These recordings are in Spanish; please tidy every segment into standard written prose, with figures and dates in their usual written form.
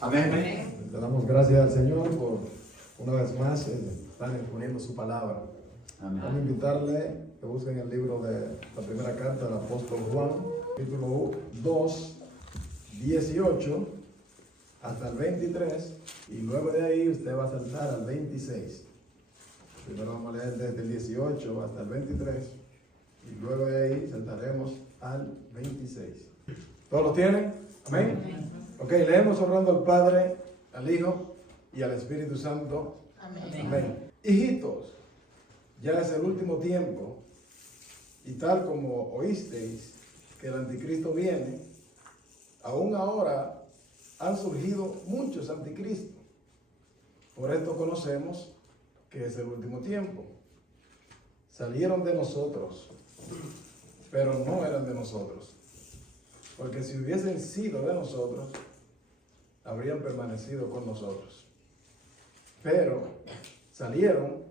Amén. Le damos gracias al Señor por una vez más estar exponiendo su palabra. Amén. Vamos a invitarle que busquen el libro de la primera carta del apóstol Juan, capítulo 2, 18 hasta el 23, y luego de ahí usted va a saltar al 26. Primero vamos a leer desde el 18 hasta el 23, y luego de ahí saltaremos al 26. ¿Todos lo tienen? Amén. Amén. Ok, leemos honrando al Padre, al Hijo y al Espíritu Santo. Amén. Amén. Hijitos, ya es el último tiempo, y tal como oísteis que el anticristo viene, aún ahora han surgido muchos anticristos. Por esto conocemos que es el último tiempo. Salieron de nosotros, pero no eran de nosotros. Porque si hubiesen sido de nosotros, habrían permanecido con nosotros. Pero salieron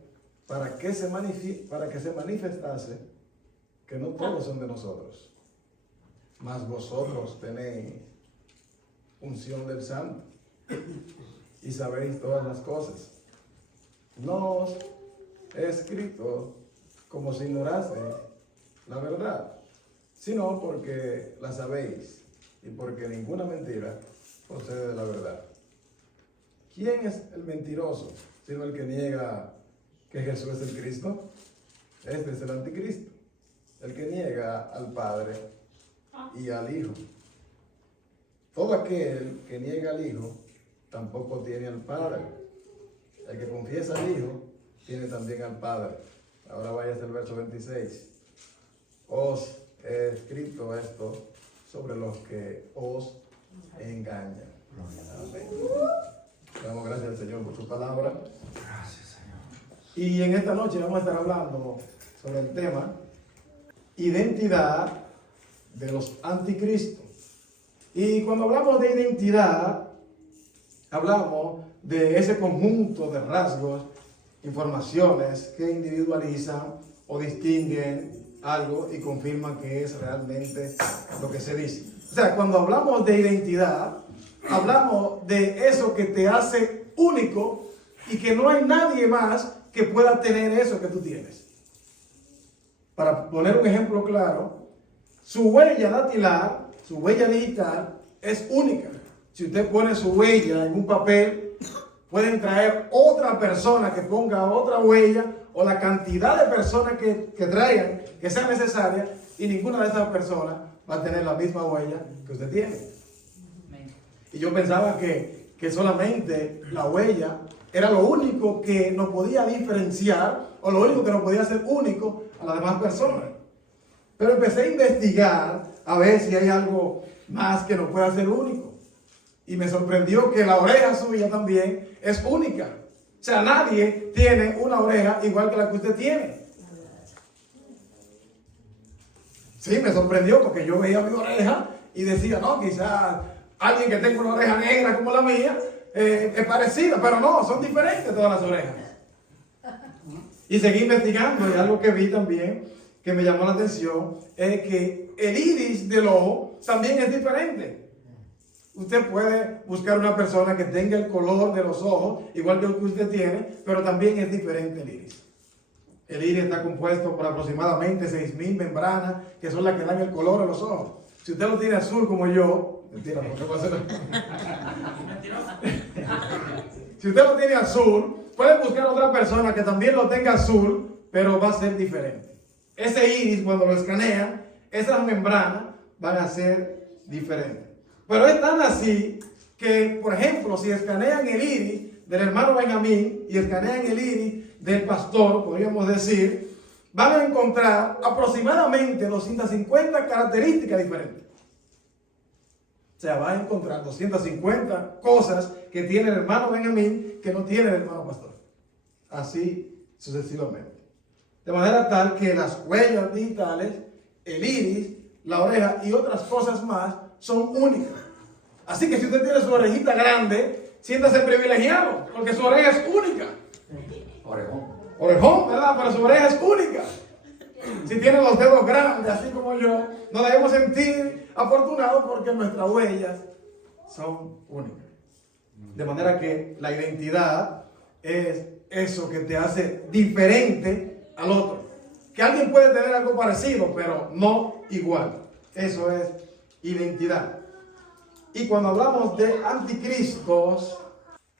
para que se manifestase que no todos son de nosotros. Mas vosotros tenéis unción del Santo y sabéis todas las cosas. No os he escrito como si ignoraseis la verdad, sino porque la sabéis y porque ninguna mentira procede de la verdad. ¿Quién es el mentiroso sino el que niega que Jesús es el Cristo? Este es el anticristo, el que niega al Padre y al Hijo. Todo aquel que niega al Hijo tampoco tiene al Padre. El que confiesa al Hijo tiene también al Padre. Ahora vaya hasta el verso 26. Os he escrito esto sobre los que os engañan. Amén. Damos gracias al Señor por su palabra. Gracias, Señor. Y en esta noche vamos a estar hablando sobre el tema identidad de los anticristos. Y cuando hablamos de identidad, hablamos de ese conjunto de rasgos, informaciones que individualizan o distinguen algo y confirman que es realmente lo que se dice. O sea, cuando hablamos de identidad, hablamos de eso que te hace único y que no hay nadie más que pueda tener eso que tú tienes. Para poner un ejemplo claro, su huella dactilar, su huella digital, es única. Si usted pone su huella en un papel, pueden traer otra persona que ponga otra huella o la cantidad de personas que traigan, que sea necesaria, y ninguna de esas personas va a tener la misma huella que usted tiene. Y yo pensaba que solamente la huella era lo único que nos podía diferenciar o lo único que nos podía hacer único a las demás personas. Pero empecé a investigar a ver si hay algo más que nos pueda hacer único. Y me sorprendió que la oreja suya también es única. O sea, nadie tiene una oreja igual que la que usted tiene. Sí, me sorprendió porque yo veía mi oreja y decía, no, quizás alguien que tenga una oreja negra como la mía es parecida, pero no, son diferentes todas las orejas. Y seguí investigando y algo que vi también que me llamó la atención es que el iris del ojo también es diferente. Usted puede buscar una persona que tenga el color de los ojos igual que el que usted tiene, pero también es diferente el iris. El iris está compuesto por aproximadamente 6,000 membranas que son las que dan el color a los ojos. Si usted lo tiene azul como yo, mentira, ¿por qué va a ser? Si usted lo tiene azul, puede buscar otra persona que también lo tenga azul, pero va a ser diferente. Ese iris, cuando lo escanean, esas membranas van a ser diferentes. Pero es tan así que, por ejemplo, si escanean el iris del hermano Benjamín y escanean el iris del pastor, podríamos decir, van a encontrar aproximadamente 250 características diferentes. O sea, van a encontrar 250 cosas que tiene el hermano Benjamín que no tiene el hermano pastor. Así sucesivamente. De manera tal que las huellas digitales, el iris, la oreja y otras cosas más son únicas. Así que si usted tiene su orejita grande, siéntase privilegiado, porque su oreja es única. Orejón, ¿verdad? Pero su oreja es única. Si tiene los dedos grandes, así como yo, nos debemos sentir afortunados porque nuestras huellas son únicas. De manera que la identidad es eso que te hace diferente al otro. Que alguien puede tener algo parecido, pero no igual. Eso es identidad. Y cuando hablamos de anticristos,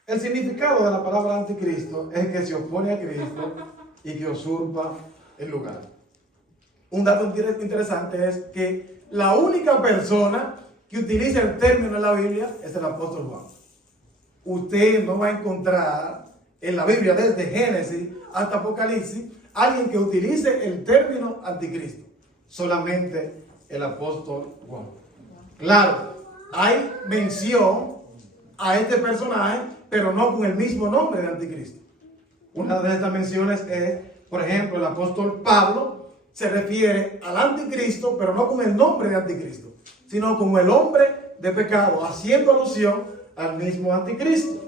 el significado de la palabra anticristo es que se opone a Cristo y que usurpa el lugar. Un dato interesante es que la única persona que utiliza el término en la Biblia es el apóstol Juan. Usted no va a encontrar en la Biblia desde Génesis hasta Apocalipsis alguien que utilice el término anticristo. Solamente el apóstol Juan. Claro, hay mención a este personaje, pero no con el mismo nombre de anticristo. Una de estas menciones es, por ejemplo, el apóstol Pablo se refiere al anticristo, pero no con el nombre de anticristo, sino como el hombre de pecado, haciendo alusión al mismo anticristo.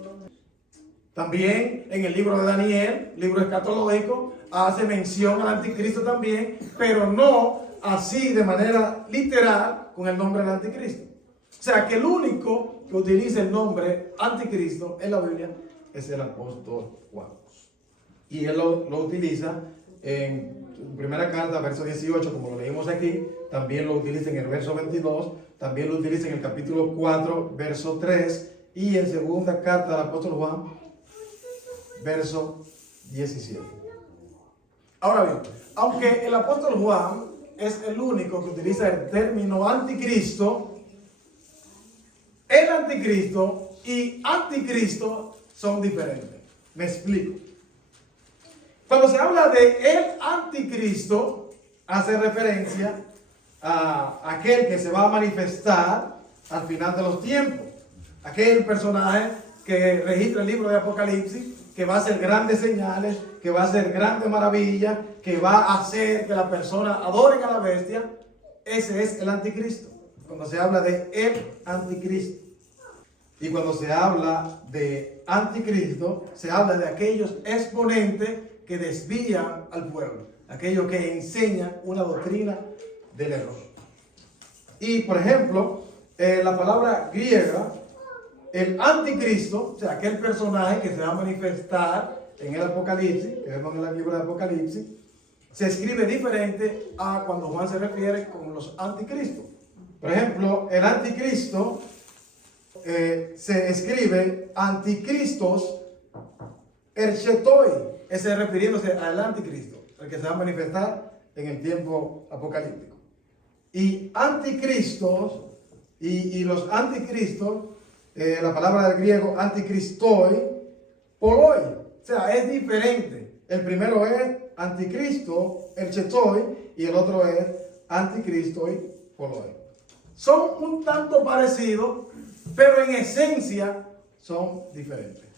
También en el libro de Daniel, libro escatológico, hace mención al anticristo también, pero no así de manera literal con el nombre del anticristo. O sea que el único que utiliza el nombre anticristo en la Biblia es el apóstol Juan. Y él lo utiliza en primera carta, verso 18, como lo leímos aquí. También lo utiliza en el verso 22. También lo utiliza en el capítulo 4, verso 3. Y en segunda carta del apóstol Juan, verso 17. Ahora bien, aunque el apóstol Juan es el único que utiliza el término anticristo, el anticristo y anticristo son diferentes. Me explico. Cuando se habla de el anticristo, hace referencia a aquel que se va a manifestar al final de los tiempos. Aquel personaje que registra el libro de Apocalipsis, que va a hacer grandes señales, que va a hacer grandes maravillas, que va a hacer que la persona adoren a la bestia. Ese es el anticristo. Cuando se habla de el anticristo. Y cuando se habla de anticristo, se habla de aquellos exponentes que desvían al pueblo, aquellos que enseñan una doctrina del error. Y por ejemplo, la palabra griega, el anticristo, o sea, aquel personaje que se va a manifestar en el Apocalipsis, que vemos en el libro de Apocalipsis, se escribe diferente a cuando Juan se refiere con los anticristos. Por ejemplo, el anticristo se escribe anticristos erchetoi, ese refiriéndose al anticristo, el que se va a manifestar en el tiempo apocalíptico. Y anticristos y los anticristos, la palabra del griego anticristoi, poloi, o sea, es diferente. El primero es anticristo, erchetoi, y el otro es anticristoi, poloi. Son un tanto parecidos, pero en esencia son diferentes.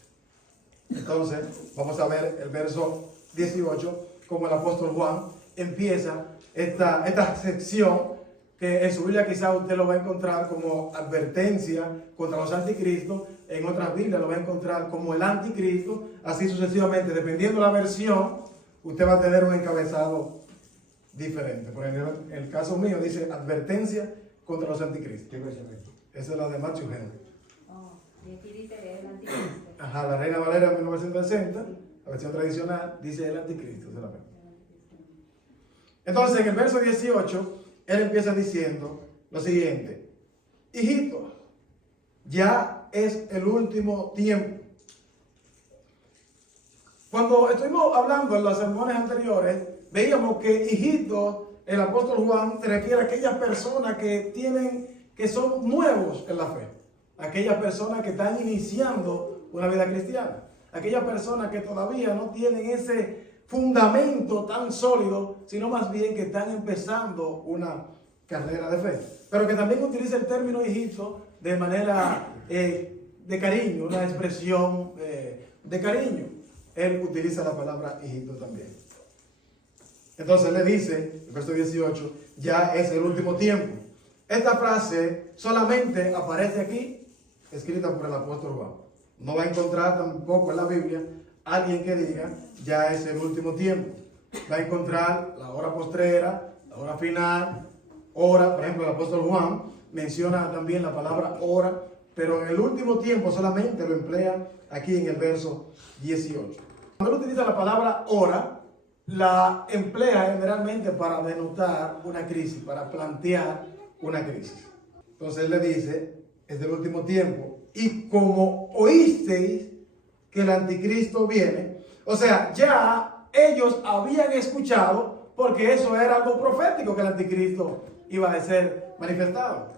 Entonces, vamos a ver el verso 18, como el apóstol Juan empieza esta sección, que en su Biblia quizá usted lo va a encontrar como advertencia contra los anticristos, en otras Biblias lo va a encontrar como el anticristo, así sucesivamente. Dependiendo de la versión, usted va a tener un encabezado diferente. Por ejemplo, en el caso mío dice advertencia contra los anticristos. ¿Qué versión es? Esa es la de Matthew Henry. Y aquí dice el anticristo. Ajá, la Reina Valera 1960, la versión tradicional, dice el anticristo solamente. Entonces, en el verso 18, él empieza diciendo lo siguiente: hijitos, ya es el último tiempo. Cuando estuvimos hablando en los sermones anteriores, veíamos que hijitos, el apóstol Juan se refiere a aquellas personas que son nuevos en la fe. Aquellas personas que están iniciando una vida cristiana. Aquellas personas que todavía no tienen ese fundamento tan sólido, sino más bien que están empezando una carrera de fe. Pero que también utiliza el término hijito de manera de cariño, una expresión de cariño. Él utiliza la palabra hijito también. Entonces le dice, el verso 18, ya es el último tiempo. Esta frase solamente aparece aquí, escrita por el apóstol Juan. No va a encontrar tampoco en la Biblia alguien que diga, ya es el último tiempo. Va a encontrar la hora postrera, la hora final, hora. Por ejemplo, el apóstol Juan menciona también la palabra hora pero en el último tiempo solamente lo emplea aquí en el verso 18. Cuando él utiliza la palabra hora, la emplea generalmente para denotar una crisis, para plantear una crisis. Entonces él le dice, es del último tiempo, y como oísteis que el anticristo viene, o sea, ya ellos habían escuchado, porque eso era algo profético, que el anticristo iba a ser manifestado.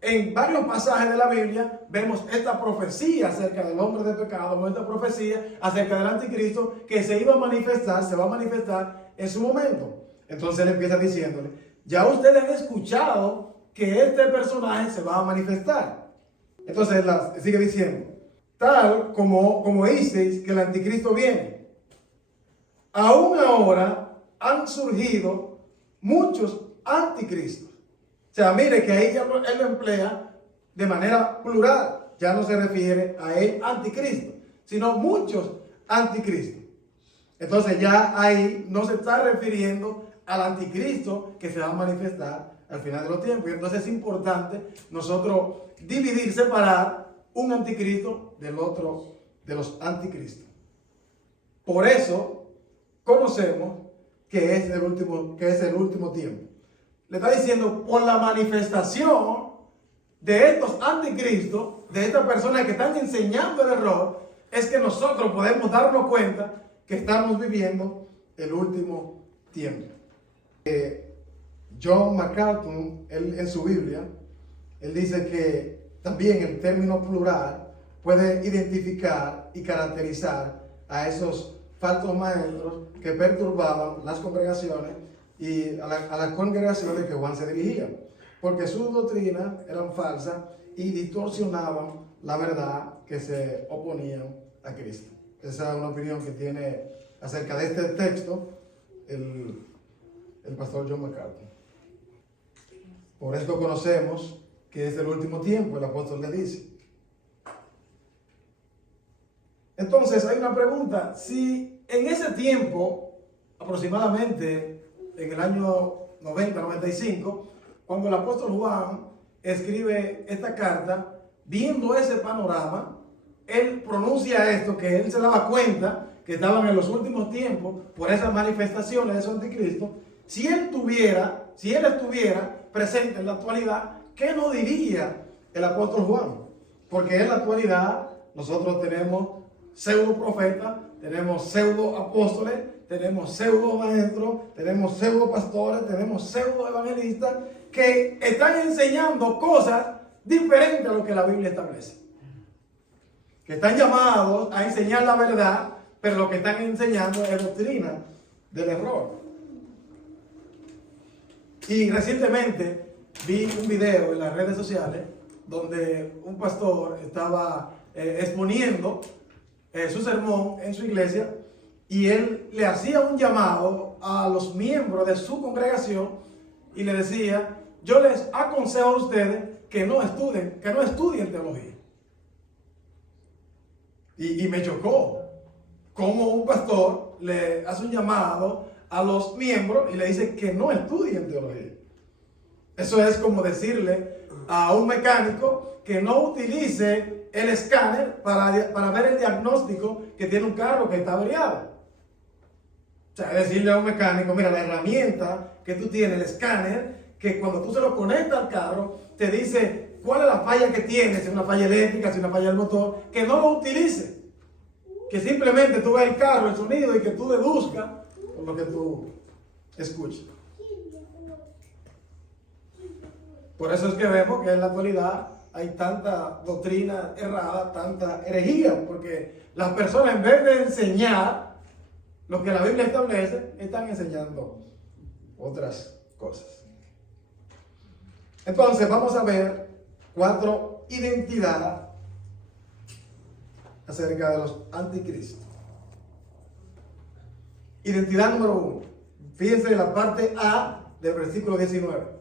En varios pasajes de la Biblia vemos esta profecía acerca del hombre de pecado, esta profecía acerca del anticristo que se iba a manifestar, se va a manifestar en su momento. Entonces él empieza diciéndole, ya ustedes han escuchado que este personaje se va a manifestar. Entonces él sigue diciendo, tal como oísteis que el anticristo viene, aún ahora han surgido muchos anticristos. O sea, mire que ahí él lo emplea de manera plural. Ya no se refiere a él anticristo, sino muchos anticristos. Entonces ya ahí no se está refiriendo al anticristo que se va a manifestar al final de los tiempos. Y entonces es importante nosotros dividir, separar un anticristo del otro de los anticristos. Por eso conocemos que es el último tiempo. Le está diciendo, por la manifestación de estos anticristos, de estas personas que están enseñando el error, es que nosotros podemos darnos cuenta que estamos viviendo el último tiempo. John MacArthur, él, en su Biblia, él dice que también el término plural puede identificar y caracterizar a esos falsos maestros que perturbaban las congregaciones y a las congregaciones que Juan se dirigía, porque sus doctrinas eran falsas y distorsionaban la verdad que se oponían a Cristo. Esa es una opinión que tiene acerca de este texto el pastor John MacArthur. Por esto conocemos que es el último tiempo, el apóstol le dice. Entonces hay una pregunta, si en ese tiempo, aproximadamente en el año 90-95, cuando el apóstol Juan escribe esta carta, viendo ese panorama, él pronuncia esto, que él se daba cuenta que estaban en los últimos tiempos por esas manifestaciones de su anticristo. Si él estuviera presente en la actualidad, ¿qué nos diría el apóstol Juan? Porque en la actualidad nosotros tenemos pseudo profetas, tenemos pseudo apóstoles, tenemos pseudo maestros, tenemos pseudo pastores, tenemos pseudo evangelistas que están enseñando cosas diferentes a lo que la Biblia establece. Que están llamados a enseñar la verdad, pero lo que están enseñando es doctrina del error. Y recientemente vi un video en las redes sociales donde un pastor estaba exponiendo su sermón en su iglesia, y él le hacía un llamado a los miembros de su congregación y le decía, yo les aconsejo a ustedes que no estudien teología. Y me chocó cómo un pastor le hace un llamado a los miembros y le dice que no estudien teología. Eso es como decirle a un mecánico que no utilice el escáner para ver el diagnóstico que tiene un carro que está averiado. O sea, decirle a un mecánico, mira, la herramienta que tú tienes, el escáner, que cuando tú se lo conectas al carro, te dice cuál es la falla que tiene, si es una falla eléctrica, si es una falla del motor, que no lo utilice. Que simplemente tú veas el carro, el sonido, y que tú deduzcas por lo que tú escuchas. Por eso es que vemos que en la actualidad hay tanta doctrina errada, tanta herejía, porque las personas, en vez de enseñar lo que la Biblia establece, están enseñando otras cosas. Entonces vamos a ver 4 identidades acerca de los anticristos. Identidad número 1. Fíjense en la parte A del versículo 19.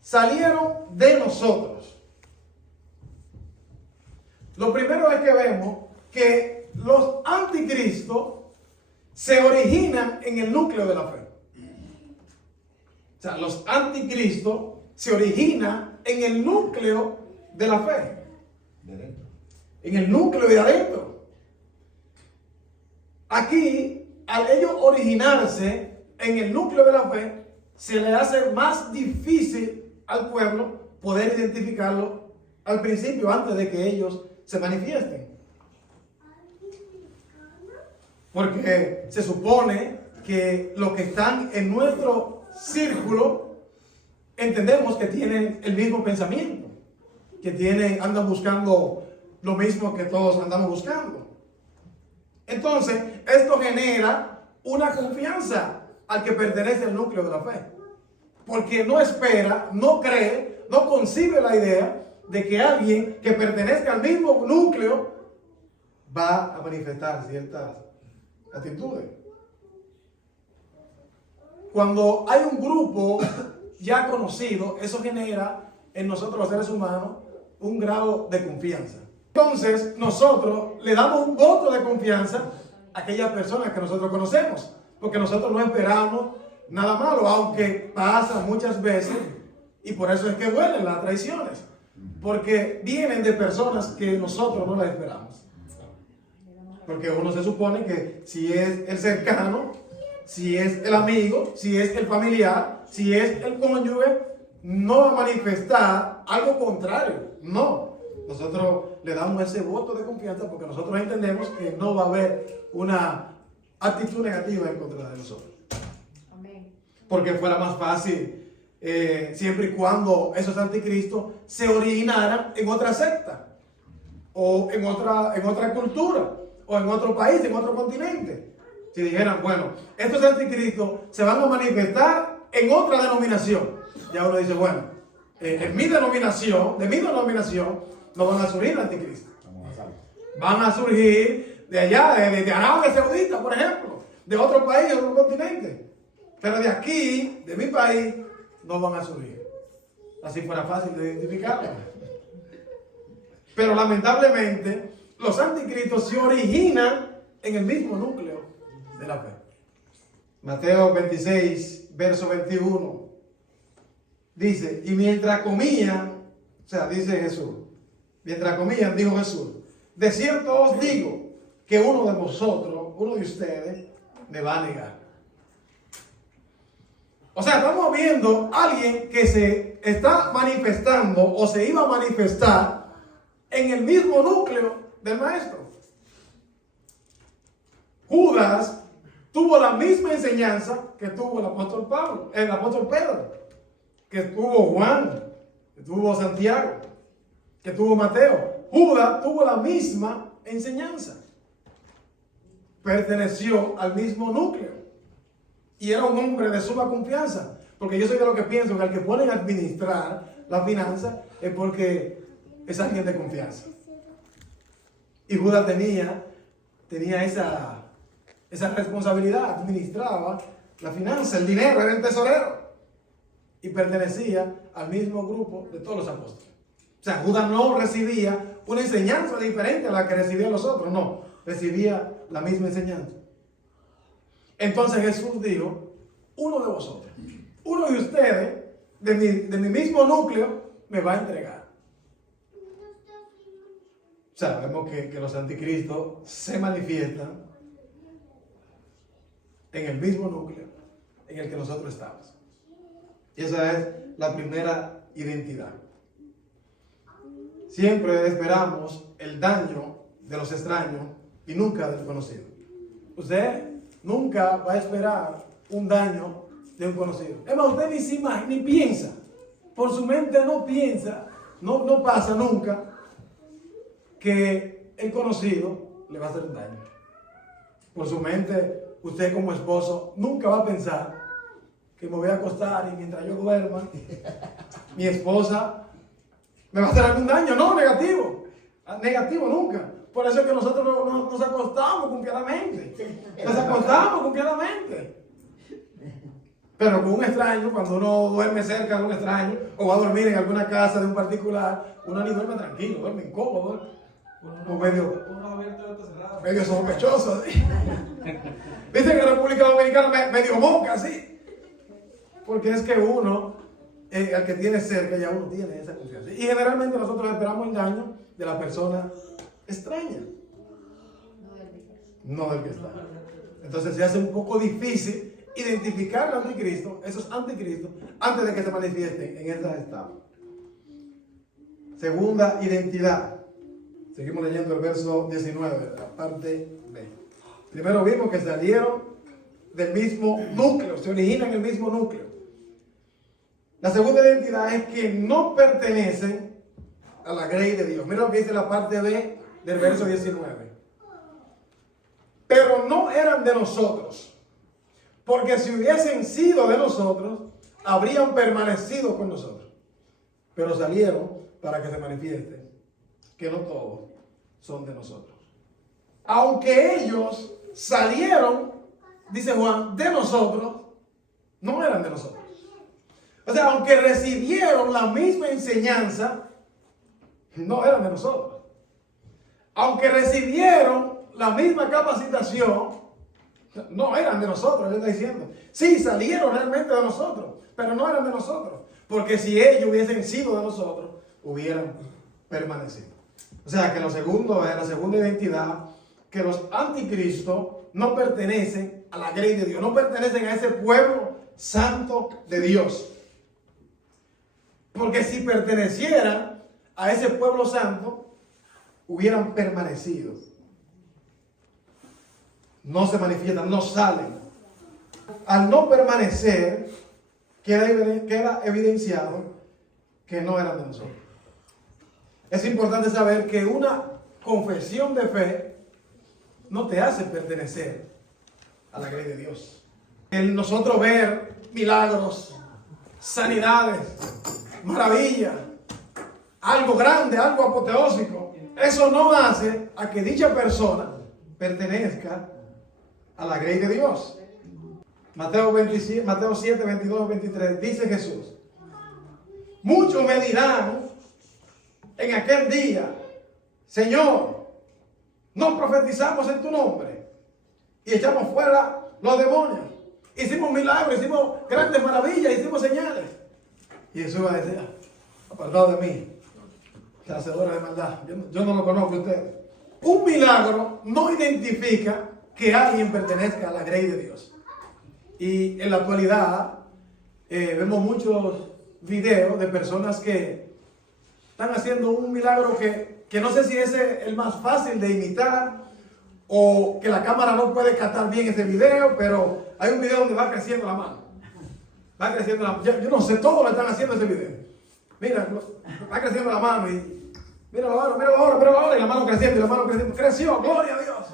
Salieron de nosotros. Lo primero es que vemos que los anticristos se originan en el núcleo de la fe. O sea, los anticristos se originan en el núcleo de la fe. De dentro. En el núcleo de adentro. Aquí, al ellos originarse en el núcleo de la fe, se le hace más difícil al pueblo poder identificarlo al principio, antes de que ellos se manifiesten. Porque se supone que los que están en nuestro círculo entendemos que tienen el mismo pensamiento, que andan buscando lo mismo que todos andamos buscando. Entonces, esto genera una confianza al que pertenece al núcleo de la fe. Porque no espera, no cree, no concibe la idea de que alguien que pertenezca al mismo núcleo va a manifestar ciertas actitudes. Cuando hay un grupo ya conocido, eso genera en nosotros los seres humanos un grado de confianza. Entonces, nosotros le damos un voto de confianza a aquellas personas que nosotros conocemos, porque nosotros no esperamos nada malo, aunque pasa muchas veces, y por eso es que duelen las traiciones, porque vienen de personas que nosotros no las esperamos. Porque uno se supone que si es el cercano, si es el amigo, si es el familiar, si es el cónyuge, no va a manifestar algo contrario. No. Nosotros le damos ese voto de confianza porque nosotros entendemos que no va a haber una actitud negativa en contra de nosotros. Amén. Porque fuera más fácil siempre y cuando esos anticristos se originaran en otra secta o en otra cultura o en otro país, en otro continente. Si dijeran, bueno, estos anticristos se van a manifestar en otra denominación. Ya uno dice, bueno, en mi denominación, no van a surgir anticristos. Van a surgir de allá, de Arabia Saudita, por ejemplo, de otro país, de otro continente. Pero de aquí, de mi país, no van a surgir. Así fuera fácil de identificarlo. Pero lamentablemente, los anticristos se originan en el mismo núcleo de la fe. Mateo 26, verso 21. Dice, y mientras comían, o sea, dice Jesús, mientras comían, dijo Jesús, de cierto os digo que uno de vosotros, uno de ustedes, me va a negar. O sea, estamos viendo a alguien que se está manifestando o se iba a manifestar en el mismo núcleo del maestro. Judas tuvo la misma enseñanza que tuvo el apóstol Pedro, que tuvo Juan, que tuvo Santiago, que tuvo Mateo. Judas tuvo la misma enseñanza. Perteneció al mismo núcleo. Y era un hombre de suma confianza. Porque yo soy de lo que pienso que al que ponen a administrar la finanza es porque es alguien de confianza. Y Judas tenía esa responsabilidad, administraba la finanza, el dinero, era el tesorero. Y pertenecía al mismo grupo de todos los apóstoles. O sea, Judas no recibía una enseñanza diferente a la que recibían los otros, no, recibía la misma enseñanza. Entonces Jesús dijo, uno de vosotros, uno de ustedes, de mi mismo núcleo, me va a entregar. O sea, vemos que los anticristos se manifiestan en el mismo núcleo en el que nosotros estamos. Y esa es la primera identidad. Siempre esperamos el daño de los extraños y nunca del conocido. Usted nunca va a esperar un daño de un conocido. Es más, usted ni se imagina, ni piensa. Por su mente no piensa, no pasa nunca que el conocido le va a hacer un daño. Por su mente, usted como esposo nunca va a pensar que me voy a acostar y mientras yo duerma, mi esposa me va a hacer algún daño. No, negativo. Negativo nunca. Por eso es que nosotros nos acostamos confiadamente. Nos acostamos confiadamente. Pero con un extraño, cuando uno duerme cerca de un extraño, o va a dormir en alguna casa de un particular, uno ni duerme tranquilo, duerme incómodo, o medio sospechoso, ¿sí? Dicen que en la República Dominicana medio moca, ¿sí? Porque es que uno al que tiene cerca, ya uno tiene esa confianza. Y generalmente nosotros esperamos engaño de la persona extraña, no del que está. Entonces se hace un poco difícil identificar al anticristo, esos anticristos, antes de que se manifiesten en estas etapas. Segunda identidad. Seguimos leyendo el verso 19, la parte B. Primero vimos que salieron del mismo núcleo, se originan en el mismo núcleo. La segunda identidad es que no pertenecen a la grey de Dios. Mira lo que dice la parte B del verso 19. Pero no eran de nosotros, porque si hubiesen sido de nosotros, habrían permanecido con nosotros. Pero salieron para que se manifieste que no todos son de nosotros. Aunque ellos salieron, dice Juan, de nosotros, no eran de nosotros. O sea, aunque recibieron la misma enseñanza, no eran de nosotros. Aunque recibieron la misma capacitación, no eran de nosotros, él está diciendo. Sí, salieron realmente de nosotros, pero no eran de nosotros. Porque si ellos hubiesen sido de nosotros, hubieran permanecido. O sea que lo segundo es la segunda identidad, que los anticristos no pertenecen a la grey de Dios, no pertenecen a ese pueblo santo de Dios. Porque si pertenecieran a ese pueblo santo, hubieran permanecido. No se manifiestan, no salen. Al no permanecer, queda evidenciado que no eran de nosotros. Es importante saber que una confesión de fe no te hace pertenecer a la grey de Dios. El nosotros ver milagros, sanidades, maravillas, algo grande, algo apoteósico, eso no hace a que dicha persona pertenezca a la grey de Dios. Mateo 7, 22, 23, dice Jesús: muchos me dirán en aquel día, Señor, no profetizamos en tu nombre y echamos fuera los demonios, hicimos milagros, hicimos grandes maravillas, hicimos señales. Y Jesús va a decir: apartado de mí, hacedores de maldad, yo no lo conozco a ustedes. Un milagro no identifica que alguien pertenezca a la grey de Dios. Y en la actualidad vemos muchos videos de personas que están haciendo un milagro que no sé si es el más fácil de imitar o que la cámara no puede captar bien ese video, pero hay un video donde va creciendo la mano. Va creciendo la mano. Yo no sé, todos lo están haciendo ese video. Mira, va creciendo la mano y míralo ahora, y la mano creciendo, creció, gloria a Dios.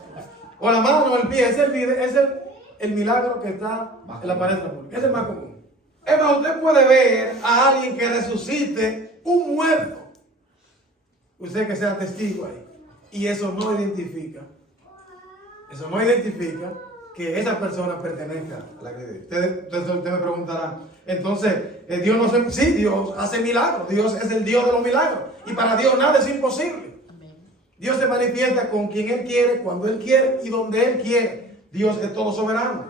O la mano o el pie, es el milagro que está en la pared pública. Es el más común. Es más, usted puede ver a alguien que resucite un muerto. Usted que sea testigo ahí. Y eso no identifica. Eso no identifica que esa persona pertenezca a la grey de Dios. Usted me preguntará, entonces, Dios no se... Sí, Dios hace milagros. Dios es el Dios de los milagros. Y para Dios nada es imposible. Dios se manifiesta con quien Él quiere, cuando Él quiere y donde Él quiere. Dios es todo soberano.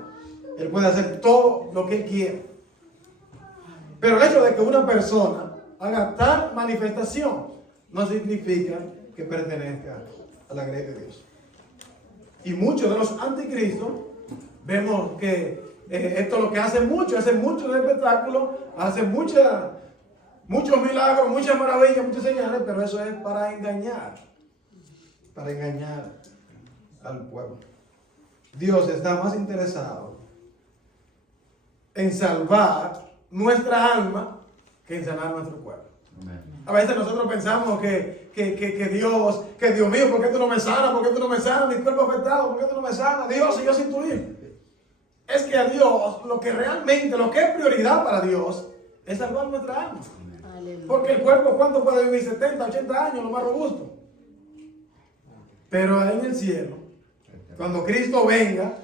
Él puede hacer todo lo que Él quiere. Pero el hecho de que una persona haga tal manifestación no significa que pertenezca a la grey de Dios. Y muchos de los anticristos vemos que esto es lo que hacen muchos espectáculos, hacen muchos milagros, muchas maravillas, muchas señales, pero eso es para engañar al pueblo. Dios está más interesado en salvar nuestra alma que en sanar nuestro cuerpo. Amén. A veces nosotros pensamos que Dios mío, ¿por qué tú no me sanas? ¿Por qué tú no me sanas? Mi cuerpo afectado, ¿por qué tú no me sanas? Dios, y yo sin tu libre. Es que a Dios, lo que es prioridad para Dios, es salvar nuestra alma. Aleluya. Porque el cuerpo, ¿cuánto puede vivir? 70, 80 años, lo más robusto. Pero en el cielo, cuando Cristo venga,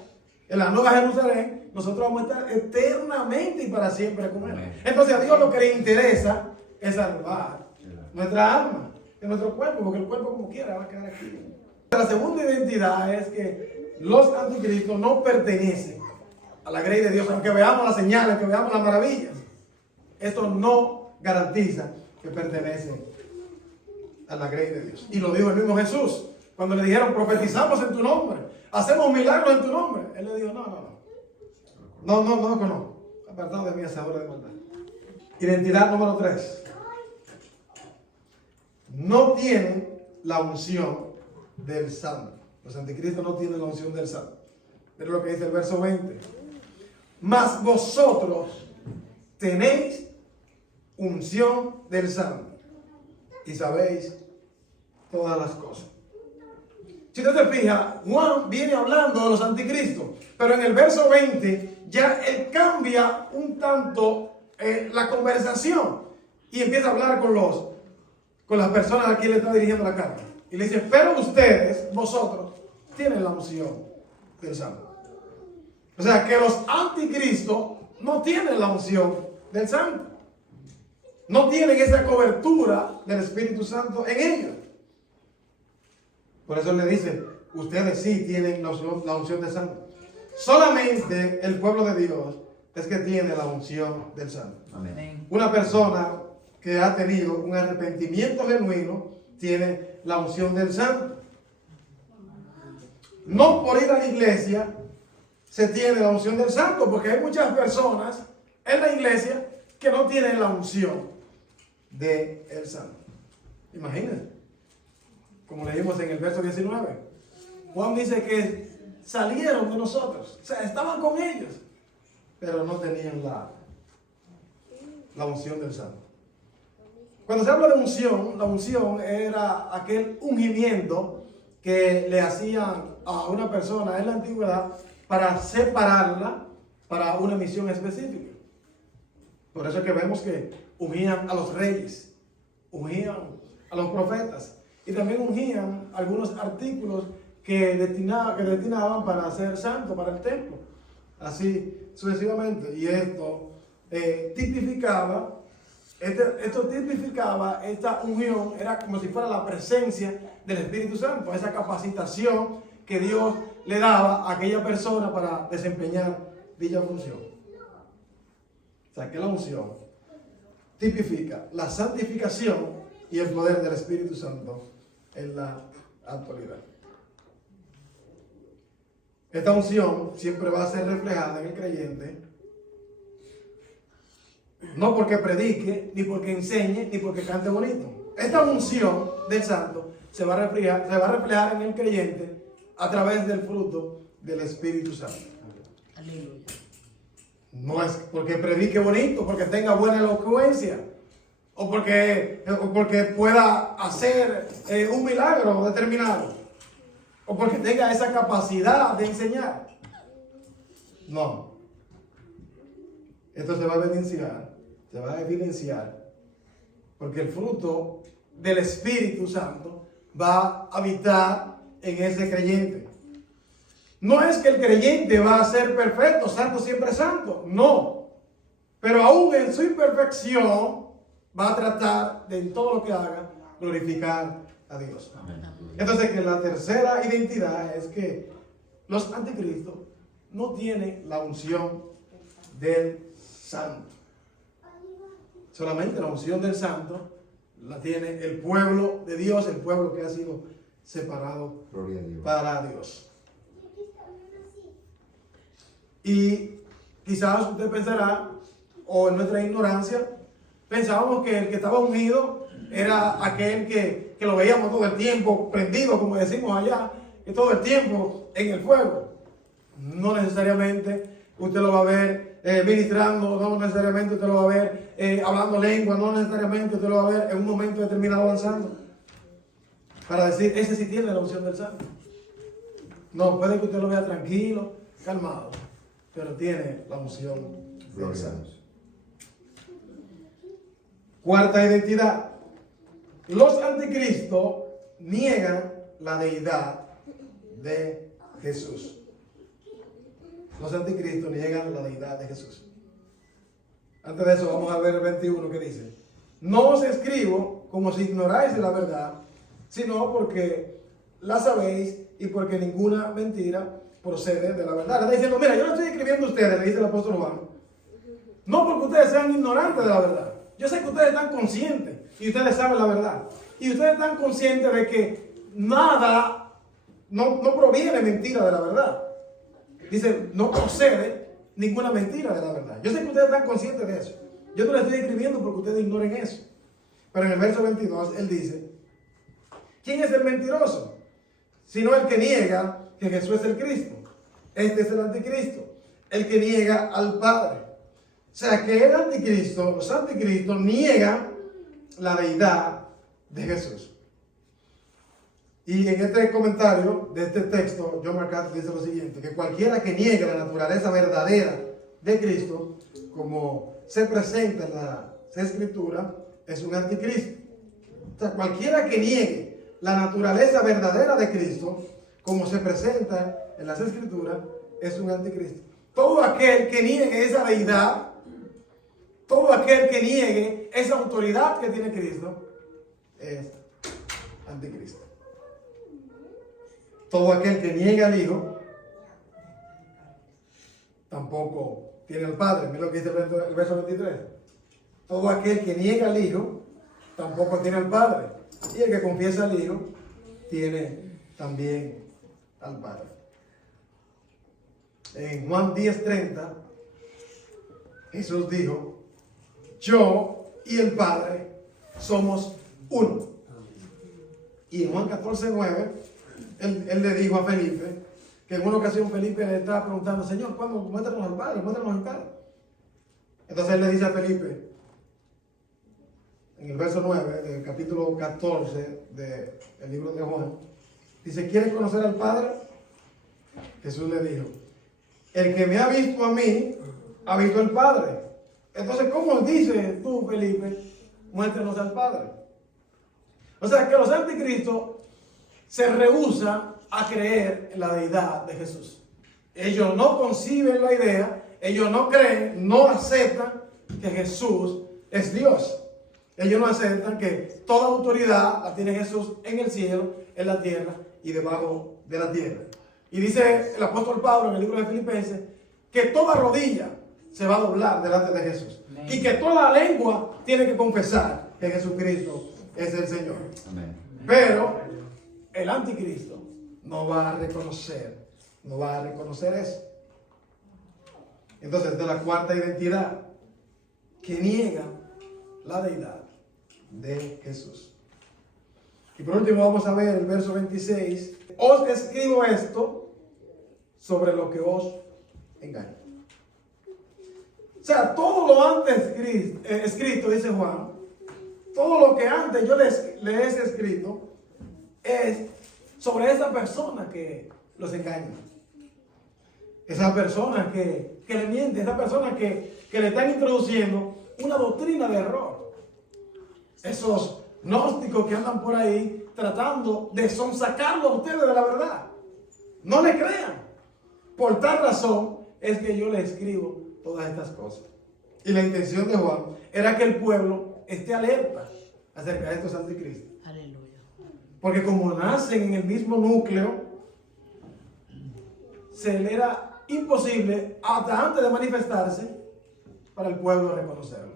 en la nueva Jerusalén, nosotros vamos a estar eternamente y para siempre con Él. Entonces a Dios lo que le interesa es salvar nuestra alma, de nuestro cuerpo, porque el cuerpo como quiera va a quedar aquí. La segunda identidad es que los anticristos no pertenecen a la grey de Dios, aunque veamos las señales, que veamos las maravillas. Esto no garantiza que pertenece a la grey de Dios. Y lo dijo el mismo Jesús cuando le dijeron: profetizamos en tu nombre, hacemos milagros en tu nombre. Él le dijo: no, apartado de mí, hacedores de maldad. Identidad número 3. No tienen la unción del santo. Los anticristos no tienen la unción del santo. Pero lo que dice el verso 20: mas vosotros tenéis unción del santo y sabéis todas las cosas. Si usted se fija, Juan viene hablando de los anticristos, pero en el verso 20 ya él cambia un tanto la conversación y empieza a hablar con las personas a quien le está dirigiendo la carta. Y le dice: pero ustedes, vosotros, tienen la unción del santo. O sea que los anticristos no tienen la unción del santo. No tienen esa cobertura del Espíritu Santo en ellos. Por eso le dice: ustedes sí tienen la unción del santo. Solamente el pueblo de Dios es que tiene la unción del santo. Amén. Una persona que ha tenido un arrepentimiento genuino tiene la unción del santo. No por ir a la iglesia se tiene la unción del santo, porque hay muchas personas en la iglesia que no tienen la unción del santo. Imagínense, como leímos en el verso 19, Juan dice que salieron de nosotros, o sea, estaban con ellos, pero no tenían la unción del santo. Cuando se habla de unción, la unción era aquel ungimiento que le hacían a una persona en la antigüedad para separarla para una misión específica. Por eso es que vemos que ungían a los reyes, ungían a los profetas y también ungían algunos artículos que destinaban para ser santo para el templo. Así sucesivamente. Y esto tipificaba esta unión, era como si fuera la presencia del Espíritu Santo, esa capacitación que Dios le daba a aquella persona para desempeñar dicha función. O sea que la unción tipifica la santificación y el poder del Espíritu Santo en la actualidad. Esta unción siempre va a ser reflejada en el creyente, no porque predique, ni porque enseñe, ni porque cante bonito. Esta unción del santo se va a reflejar en el creyente a través del fruto del Espíritu Santo. Aleluya. No es porque predique bonito, porque tenga buena elocuencia, o porque pueda hacer un milagro determinado, o porque tenga esa capacidad de enseñar. No. Esto se va a evidenciar, porque el fruto del Espíritu Santo va a habitar en ese creyente. No es que el creyente va a ser perfecto, santo, siempre santo, no. Pero aún en su imperfección va a tratar de en todo lo que haga glorificar a Dios. Amén. Entonces, que la tercera identidad es que los anticristos no tienen la unción del santo. Solamente la unción del santo la tiene el pueblo de Dios, el pueblo que ha sido separado Gloria a Dios. para Dios. Y quizás usted pensará, o en nuestra ignorancia, pensábamos que el que estaba ungido era aquel que lo veíamos todo el tiempo prendido, como decimos allá, y todo el tiempo en el fuego. No necesariamente usted lo va a ver ministrando, no necesariamente usted lo va a ver hablando lengua, no necesariamente usted lo va a ver en un momento determinado avanzando. Para decir, ese sí tiene la unción del santo. No, puede que usted lo vea tranquilo, calmado, pero tiene la unción del Gloria a santo. Dios. Cuarta identidad. Los anticristos niegan la deidad de Jesús. Los anticristos niegan la deidad de Jesús. Antes de eso vamos a ver el 21 que dice: no os escribo como si ignoráis de la verdad, sino porque la sabéis y porque ninguna mentira procede de la verdad. Le está diciendo: mira, yo no estoy escribiendo a ustedes, le dice el apóstol Juan, no porque ustedes sean ignorantes de la verdad, Yo sé que ustedes están conscientes y ustedes saben la verdad. Y ustedes están conscientes de que nada, no proviene de mentira de la verdad. Dice, no procede ninguna mentira de la verdad. Yo sé que ustedes están conscientes de eso. Yo no les estoy escribiendo porque ustedes ignoren eso. Pero en el verso 22, él dice, ¿quién es el mentiroso? Sino el que niega que Jesús es el Cristo. Este es el anticristo, el que niega al Padre. O sea que el anticristo, los anticristos niegan la deidad de Jesús. Y en este comentario de este texto, John MacArthur dice lo siguiente, que cualquiera que niegue la naturaleza verdadera de Cristo, como se presenta en la Escritura, es un anticristo. O sea, cualquiera que niegue la naturaleza verdadera de Cristo, como se presenta en las Escrituras, es un anticristo. Todo aquel que niegue esa deidad, todo aquel que niegue esa autoridad que tiene Cristo, es anticristo. Todo aquel que niegue al Hijo, tampoco tiene al Padre. Mira lo que dice el verso 23. Todo aquel que niega al Hijo, tampoco tiene al Padre. Y el que confiesa al Hijo, tiene también al Padre. En Juan 10:30, Jesús dijo, yo y el Padre somos uno. Y en Juan 14:9, él le dijo a Felipe, que en una ocasión Felipe le estaba preguntando, Señor, ¿cuándo? Muéstranos al Padre, muéstranos al Padre. Entonces él le dice a Felipe, en el verso 9 del capítulo 14 del libro de Juan, dice, ¿quieres conocer al Padre? Jesús le dijo, el que me ha visto a mí, ha visto al Padre. Entonces, ¿cómo dices tú, Felipe, muéstranos al Padre? O sea, que los anticristos se rehúsan a creer en la deidad de Jesús. Ellos no conciben la idea, ellos no creen, no aceptan que Jesús es Dios. Ellos no aceptan que toda autoridad la tiene Jesús en el cielo, en la tierra y debajo de la tierra. Y dice el apóstol Pablo en el libro de Filipenses que toda rodilla se va a doblar delante de Jesús. Amén. Y que toda lengua tiene que confesar que Jesucristo es el Señor. Amén. Pero el anticristo no va a reconocer eso. Entonces, de la cuarta identidad que niega la deidad de Jesús. Y por último vamos a ver el verso 26. Os escribo esto sobre lo que os engaña. O sea, todo lo antes escrito, dice Juan, todo lo que antes yo les he escrito es sobre esa persona que los engaña. Esa persona que le miente, esa persona que le están introduciendo una doctrina de error. Esos gnósticos que andan por ahí tratando de sonsacarlo a ustedes de la verdad. No le crean. Por tal razón es que yo les escribo todas estas cosas. Y la intención de Juan era que el pueblo esté alerta acerca de estos anticristos. Aleluya. Porque como nacen en el mismo núcleo, se le era imposible, hasta antes de manifestarse, para el pueblo reconocerlo.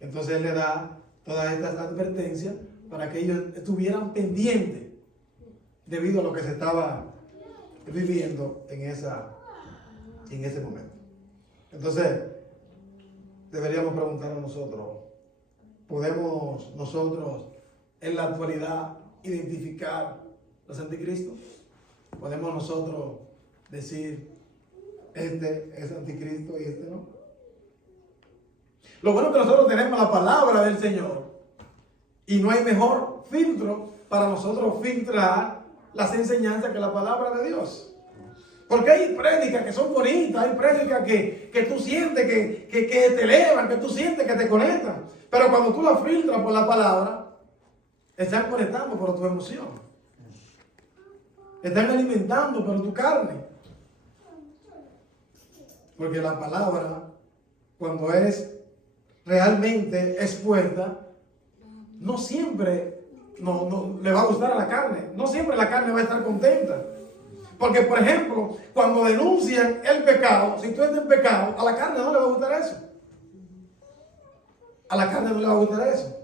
Entonces él le da todas estas advertencias para que ellos estuvieran pendientes debido a lo que se estaba viviendo en ese momento. Entonces, deberíamos preguntar a nosotros, ¿podemos nosotros en la actualidad identificar los anticristos? ¿Podemos nosotros decir, este es anticristo y este no? Lo bueno es que nosotros tenemos la palabra del Señor y no hay mejor filtro para nosotros filtrar las enseñanzas que la palabra de Dios. Porque hay prédicas que son bonitas, hay prédicas que tú sientes que te elevan, que tú sientes que te conectan. Pero cuando tú las filtras por la palabra, están conectando por tu emoción. Están alimentando por tu carne. Porque la palabra, cuando es realmente expuesta, no siempre no le va a gustar a la carne. No siempre la carne va a estar contenta. Porque, por ejemplo, cuando denuncian el pecado, si tú estás en pecado, a la carne no le va a gustar eso. A la carne no le va a gustar eso.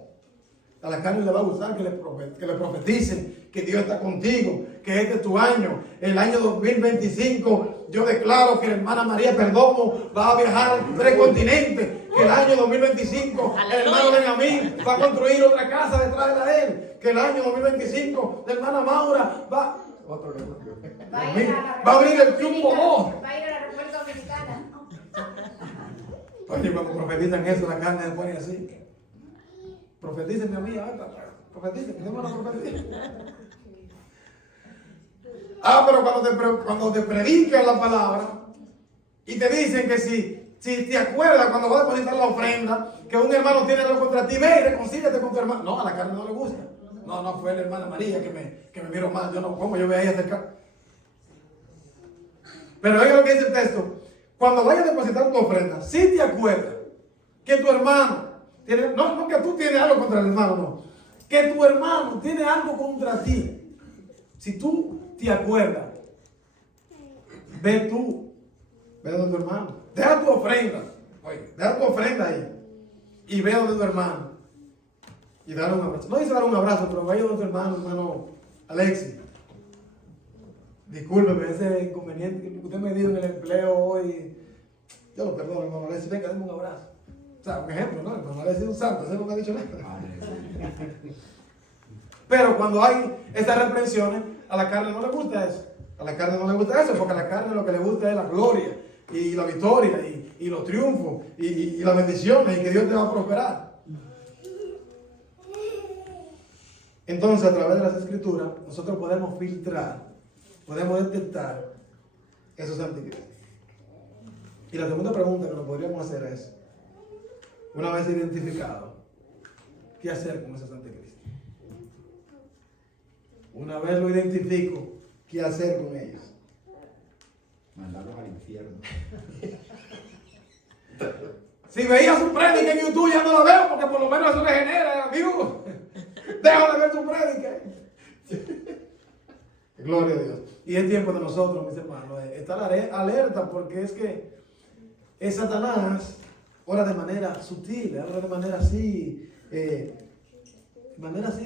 A la carne le va a gustar que le profeticen que Dios está contigo, que este es tu año. El año 2025, yo declaro que la hermana María Perdomo va a viajar 3 continentes. Que el año 2025, el hermano Benjamín va a construir otra casa detrás de la de él. Que el año 2025, la hermana Maura va a abrir el Jumbo 2. Va a ir a la República Dominicana. Oye, cuando profetizan eso, la carne se pone así. Profetícenme a mí, profetícenme, démosle la profecía. Pero cuando te predican la palabra y te dicen que si te acuerdas cuando vas a depositar la ofrenda, que un hermano tiene algo contra ti, ve y reconcíliate con tu hermano. No, a la carne no le gusta. No, fue la hermana María que me miró mal. Yo no, ¿cómo yo voy a ir acercar? Pero oiga lo que dice el texto. Cuando vayas a depositar tu ofrenda, si te acuerdas que tu hermano tiene, no que tú tienes algo contra el hermano, no. Que tu hermano tiene algo contra ti. Si tú te acuerdas, ve donde tu hermano. Deja tu ofrenda. Oye, deja tu ofrenda ahí. Y ve donde tu hermano. Y dale un abrazo. No dice dar un abrazo, pero vaya donde tu hermano Alexis. Discúlpeme ese inconveniente que usted me dio en el empleo hoy. Yo lo perdono, hermano Alexis. Venga, dame un abrazo. O sea, un ejemplo, ¿no? Hermano Alexis es un santo, ese no me ha dicho nada. Pero cuando hay esas reprensiones, a la carne no le gusta eso. A la carne no le gusta eso, porque a la carne lo que le gusta es la gloria y la victoria y los triunfos y las bendiciones y que Dios te va a prosperar. Entonces, a través de las escrituras, nosotros podemos filtrar, podemos detectar esos anticristos. Y la segunda pregunta que nos podríamos hacer es, una vez identificado, ¿qué hacer con esos anticristos? Una vez lo identifico, ¿qué hacer con ellos? Mandarlos al infierno. Si veía su prédica en YouTube, ya no la veo porque por lo menos eso le genera, amigo. Deja de ver su prédica. Gloria a Dios. Y es tiempo de nosotros, mis hermanos, estar alerta porque es que es Satanás ora de manera sutil, ora de manera así,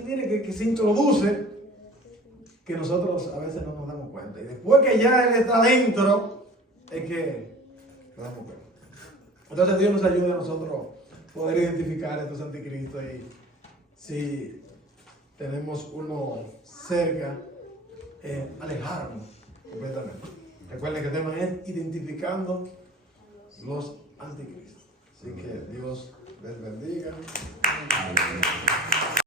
mire, que se introduce, que nosotros a veces no nos damos cuenta. Y después que ya Él está dentro, es que nos damos cuenta. Entonces Dios nos ayude a nosotros poder identificar a estos anticristos y si tenemos uno cerca, alejarnos completamente. Recuerden que el tema es identificando los anticristos. Así que Dios les bendiga.